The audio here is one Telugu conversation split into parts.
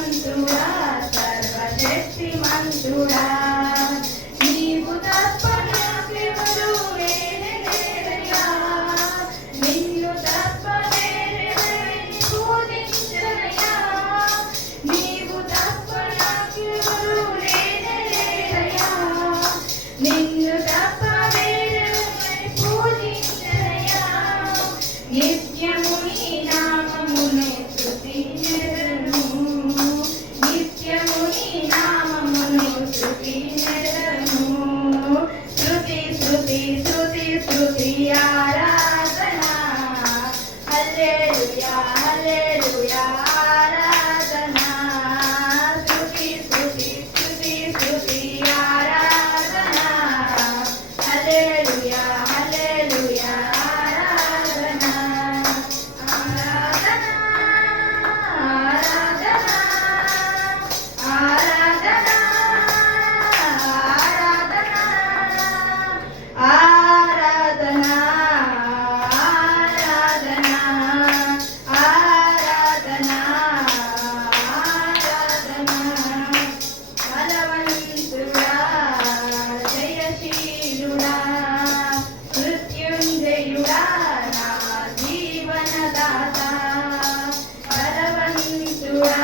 బలవంతుడా సర్వశక్తిమంతుడా నీవు తప్ప నాకెవరు లేరయ్యా నిన్ను తప్ప వేరెవరిని పూజించనయ్యా నీవు తప్ప నాకెవరు లేరయ్యా నిన్ను తప్ప వేరెవరిని పూజించనయ్యా నిత్యము నీ నామమునే స్తుతించెదను నిత్యము నీ నామమును స్తుతించెదను స్తుతి స్తుతి స్తుతి స్తుతి ఆరాధన హల్లెలూయా హల్లెలూయా ఆరాధన స్తుతి స్తుతి స్తుతి స్తుతి ఆరాధన హల్లెలూయా హల్లెలూయా ఆరాధన ఆరాధన ఆరాధన ఆరాధన ఆరాధన ఆరాధన ఆరాధన బలవంతుడా జయశీలుడా మృత్యుంజయుడా నా జీవనదాత బలవంతుడా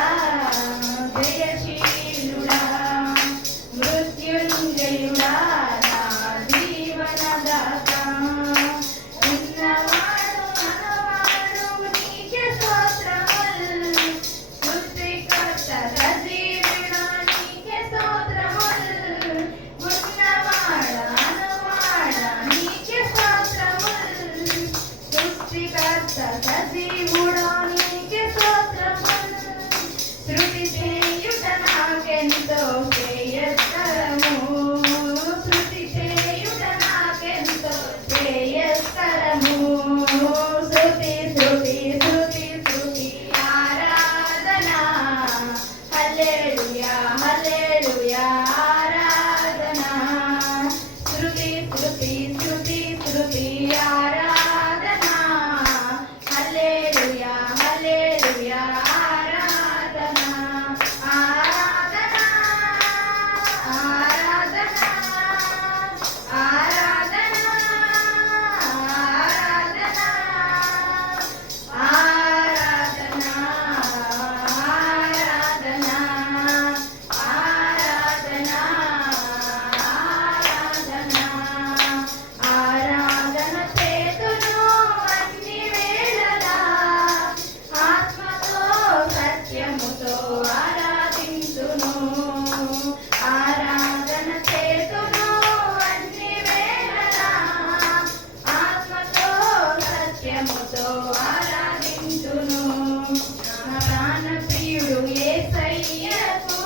జయశీలుడా మృత్యుంజయుడా నా జీవనదాత ఉన్నవాడు మనవాడు నీకే స్తోత్రములు సృష్టికర్త సజీవుడా నీకే స్తోత్రములు ఉన్నవాడ అనవాడ నీకే స్తోత్రములు సృష్టికర్త సజీవుడా నీకే స్తోత్రములు శృతి చేయుట నాకెంతో శ్రేయస్కరము శృతి చేయుట నాకెంతో శ్రేయస్కరము శృతి శృతి శృతి శృతి ఆరాధన హల్లెలూయా హల్లెలూయా ఆరాధన శృతి శృతి శృతి శృతి ఆరాధన హల్లెలూయా హల్లెలూయా ఆరాధన ఆరాధన ఆరాధన ఆరాధన ఆరాధన ఆరాధన ఆరాధన ఆరాధన ఆరాధన ఆరాధన చేతును అన్ని వేళలా ఆత్మతో సత్యముతో ఆరాధించును ఆరాధన చేతును అన్ని వేళలా ఆత్మతో సత్యముతో ఆరాధించును నా ప్రాణ ప్రియుడు యేసయ్యకు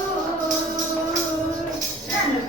నన్ను